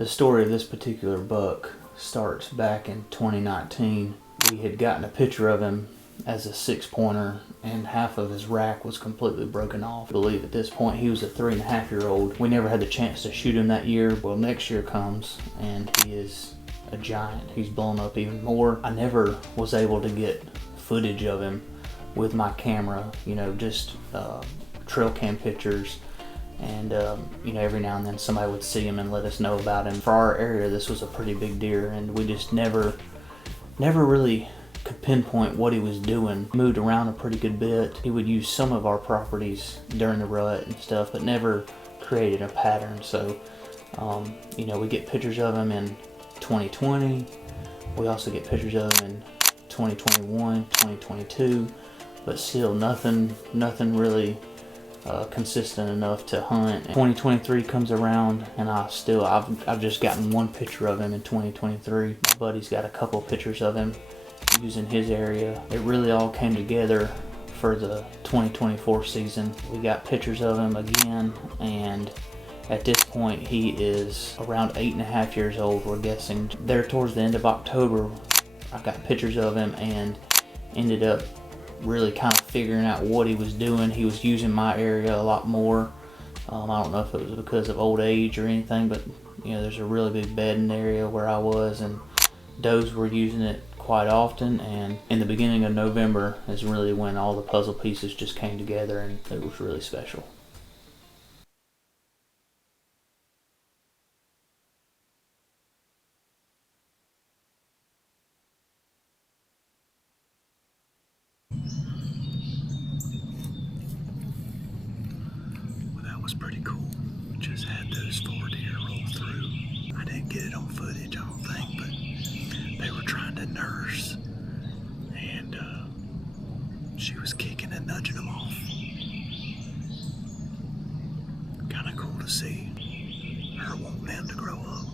The story of this particular buck starts back in 2019. We had gotten a picture of him as a 6-pointer, and half of his rack was completely broken off. I believe at this point he was a 3.5-year-old. We never had the chance to shoot him that year. Well, next year comes and he is a giant. He's blown up even more. I never was able to get footage of him with my camera, just trail cam pictures, and every now and then somebody would see him and let us know about him. For our area, this was a pretty big deer, and we just never really could pinpoint what he was doing. He moved around a pretty good bit. He would use some of our properties during the rut and stuff, but never created a pattern. So we get pictures of him in 2020. We also get pictures of him in 2021, 2022, but still nothing really consistent enough to hunt. 2023 comes around, and I've just gotten one picture of him in 2023. My buddy's got a couple pictures of him using his area. It really all came together for the 2024 season. We got pictures of him again, and at this point he is around 8.5 years old, we're guessing. There towards the end of October, I got pictures of him and ended up really kind of figuring out what he was doing. He was using my area a lot more. I don't know if it was because of old age or anything, but there's a really big bedding area where I was, and does were using it quite often. And in the beginning of November is really when all the puzzle pieces just came together, and it was really special. Was pretty cool. Just had those 4 deer roll through. I didn't get it on footage, I don't think, but they were trying to nurse, and she was kicking and nudging them off. Kind of cool to see her wanting them to grow up.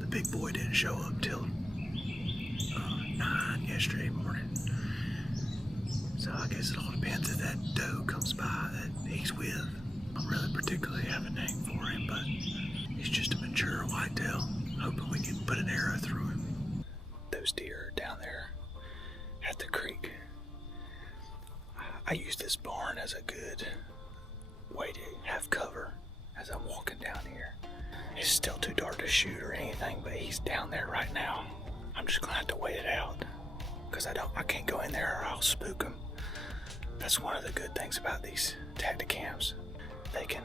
The big boy didn't show up till 9 yesterday morning. So I guess it all depends if that doe comes by that he's with. I don't really particularly have a name for him, but he's just a mature whitetail. Hoping we can put an arrow through him. Those deer are down there at the creek. I use this barn as a good way to have cover as I'm walking down here. It's still too dark to shoot or anything, but he's down there right now. I'm just gonna have to wait it out, because I can't go in there or I'll spook him. That's one of the good things about these Tacticams. They can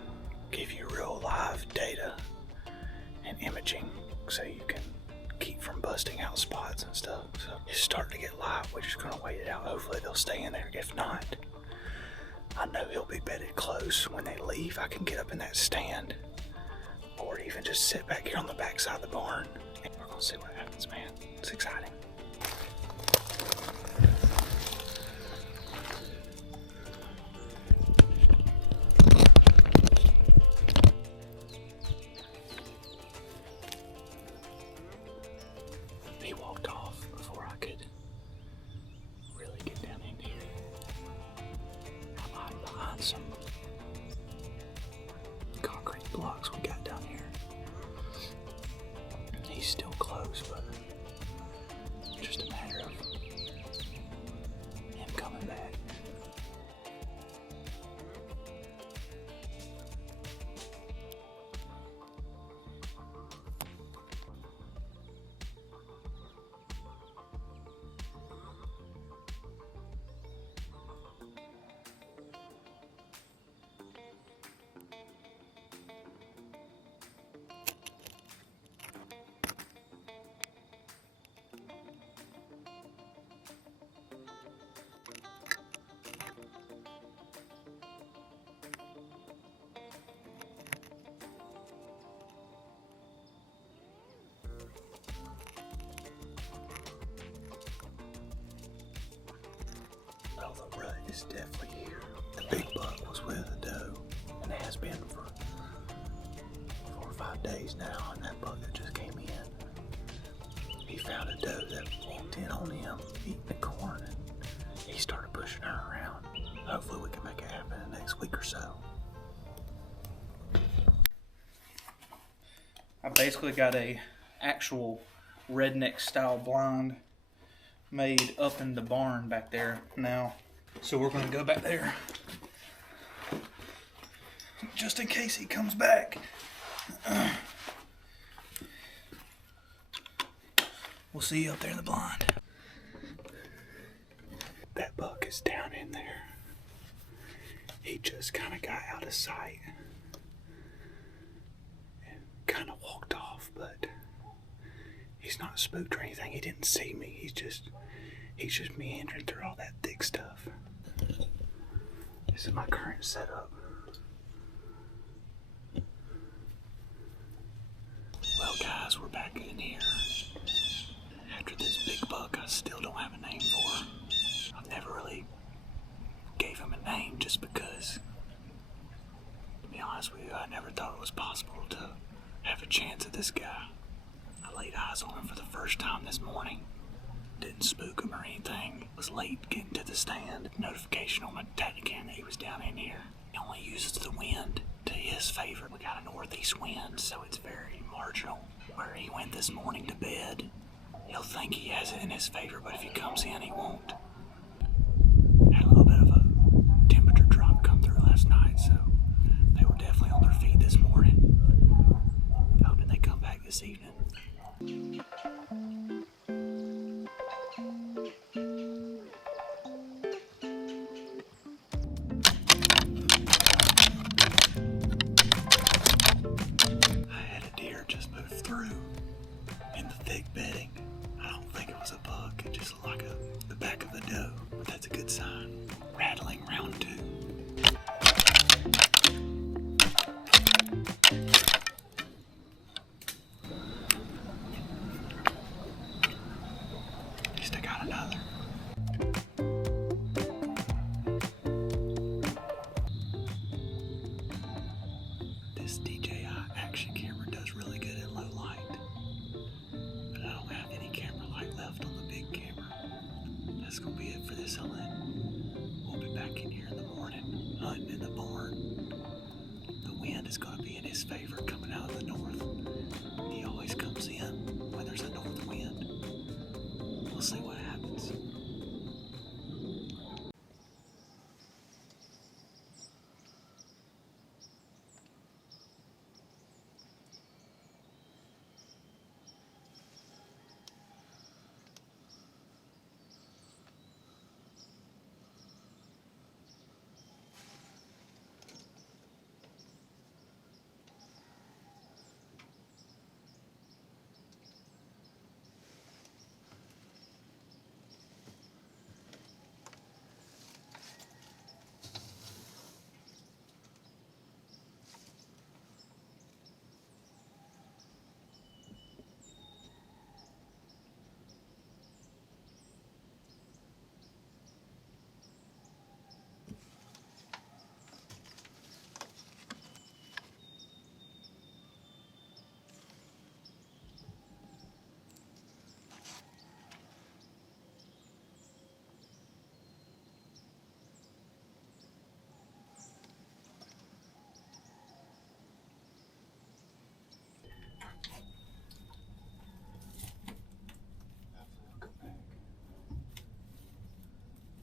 give you real live data and imaging, so you can keep from busting out spots and stuff. So it's starting to get light. We're just gonna wait it out. Hopefully they'll stay in there. If not, I know he'll be bedded close. When they leave, I can get up in that stand, or even just sit back here on the back side of the barn. And we're gonna see what happens, man. It's exciting. He walked off before I could really get down in here. I'm hiding behind some concrete blocks we got down here. He's still close, but it's just a matter of him coming back. Well, the rut is definitely here. The big buck was with a doe, and it has been for 4 or 5 days now, and that buck that just came in, he found a doe that walked in on him eating the corn, and he started pushing her around. Hopefully we can make it happen in the next week or so. I basically got a actual redneck style blind made up in the barn back there now. So we're gonna go back there just in case he comes back. We'll see you up there in the blind. That buck is down in there. He just kind of got out of sight and kind of walked off, but he's not spooked or anything. He didn't see me. He's just meandering through all that thick stuff. This is my current setup. Well, guys, we're back in here. After this big buck, I still don't have a name for him. I've never really gave him a name just because, to be honest with you, I never thought it was possible to have a chance at this guy. I laid eyes on him for the first time this morning. Didn't spook him or anything. Was late getting to the stand. Notification on my Tacticam that he was down in here. He only uses the wind to his favor. We got a northeast wind, so it's very marginal. Where he went this morning to bed, he'll think he has it in his favor, but if he comes in, he won't. Had a little bit of a temperature drop come through last night, so they were definitely on their feet this morning. Hoping they come back this evening. I had a deer just move through in the thick bedding. I don't think it was a buck. It just looked like the back of a doe, but that's a good sign. Rattling round 2. At least I got another. This DJI action camera does really good in low light, but I don't have any camera light left on the big camera. That's gonna be it for this hunt. We'll be back in here in the morning, hunting in the barn. The wind is gonna be in his favor coming out of the north. He always comes in when there's a north wind. We'll see what happens.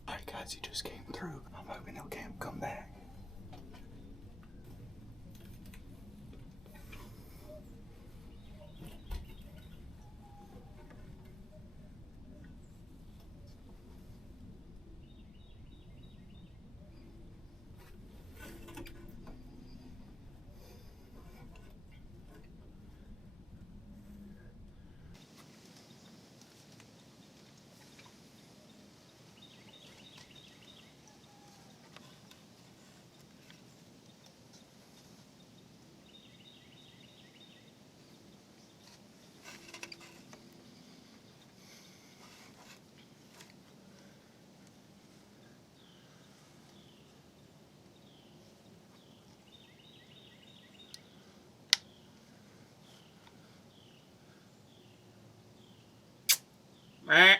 Alright guys, he just came through. I'm hoping he'll come back. Meh.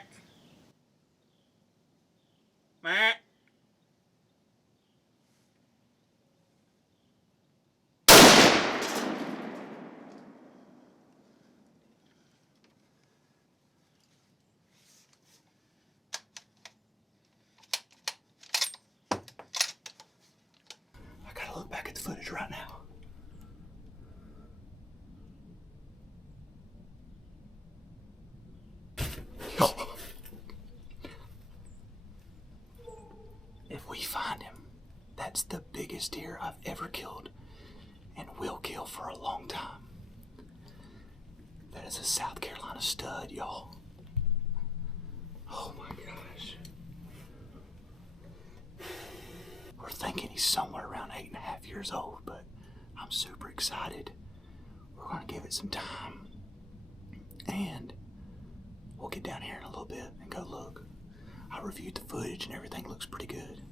Meh. the footage right now. If we find him, that's the biggest deer I've ever killed and will kill for a long time. That is a South Carolina stud, y'all. Oh my gosh. We're thinking he's somewhere around 8.5 years old, but I'm super excited. We're gonna give it some time. And we'll get down here in a little bit and go look. I reviewed the footage and everything looks pretty good.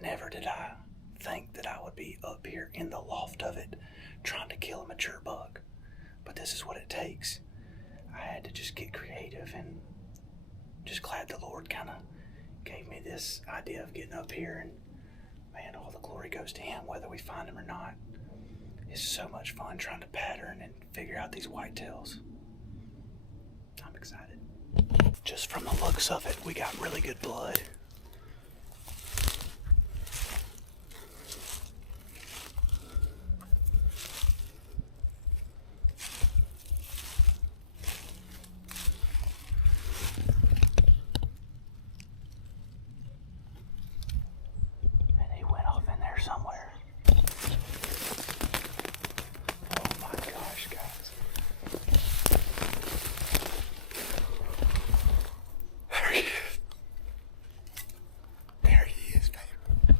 Never did I think that I would be up here in the loft of it trying to kill a mature buck. But this is what it takes. I had to just get creative, and just glad the Lord kind of gave me this idea of getting up here, and man, all the glory goes to Him whether we find him or not. It's so much fun trying to pattern and figure out these whitetails. I'm excited. Just from the looks of it, we got really good blood. And he went off in there somewhere. Oh my gosh, guys. There he is, baby.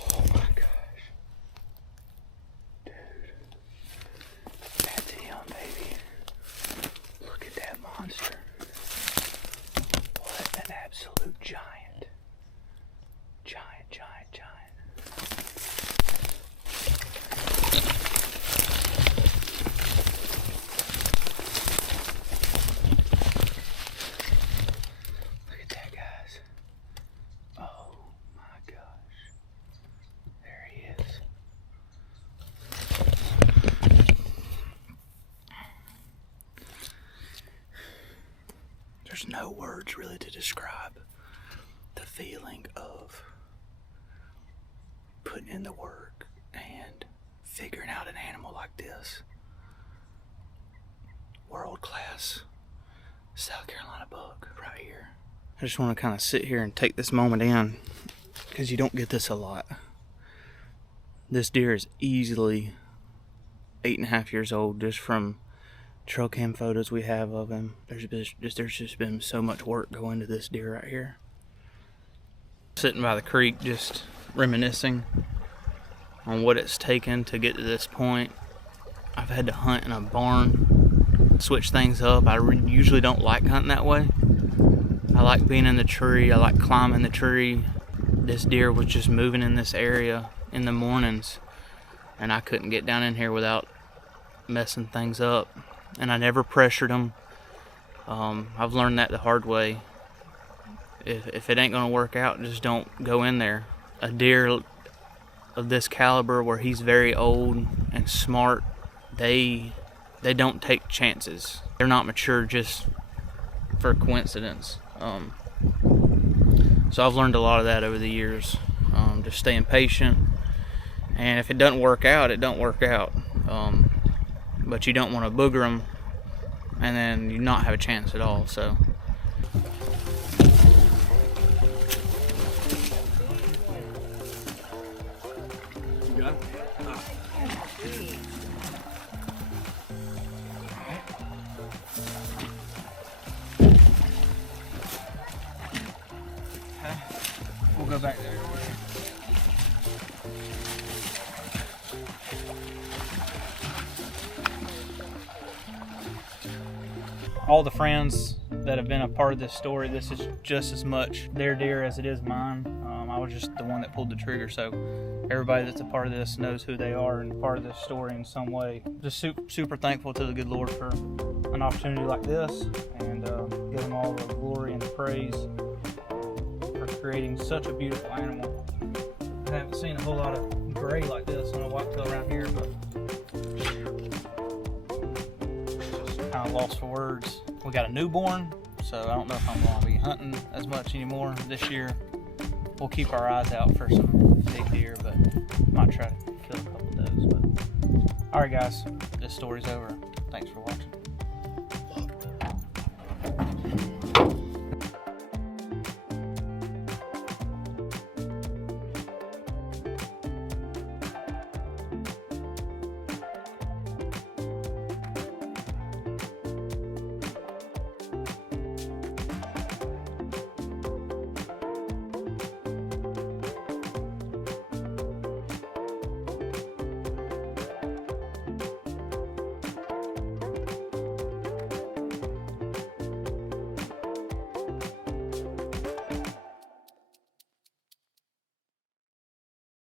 Oh my gosh. Dude. That's him, baby. Look at that monster. What an absolute giant. Giant, giant, giant. Look at that, guys. Oh my gosh. There he is. There's no words really to describe the feeling of putting in the work and figuring out an animal like this. World class South Carolina buck right here. I just want to kind of sit here and take this moment in because you don't get this a lot. This deer is easily 8.5 years old just from trail cam photos we have of him. There's just been so much work going into this deer right here. Sitting by the creek just reminiscing on what it's taken to get to this point. I've had to hunt in a barn, switch things up. I usually don't like hunting that way. I like being in the tree, I like climbing the tree. This deer was just moving in this area in the mornings, and I couldn't get down in here without messing things up. And I never pressured him. I've learned that the hard way. If it ain't gonna work out, just don't go in there. A deer of this caliber, where he's very old and smart, they don't take chances. They're not mature just for coincidence. So I've learned a lot of that over the years. Just staying patient, and if it doesn't work out, it don't work out. But you don't want to booger them and then you not have a chance at all. So You got it? we'll go back there. All the friends that have been a part of this story, this is just as much their deer as it is mine. I was just the one that pulled the trigger, so everybody that's a part of this knows who they are and part of this story in some way. Just super thankful to the good Lord for an opportunity like this, and give Him all the glory and the praise for creating such a beautiful animal. I haven't seen a whole lot of gray like this on a whitetail around here, but kind of lost for words. We got a newborn, so I don't know if I'm going to be hunting as much anymore this year. we'll keep our eyes out for some big deer, but might try to kill a couple of those. But all right, guys, this story's over. Thanks for watching.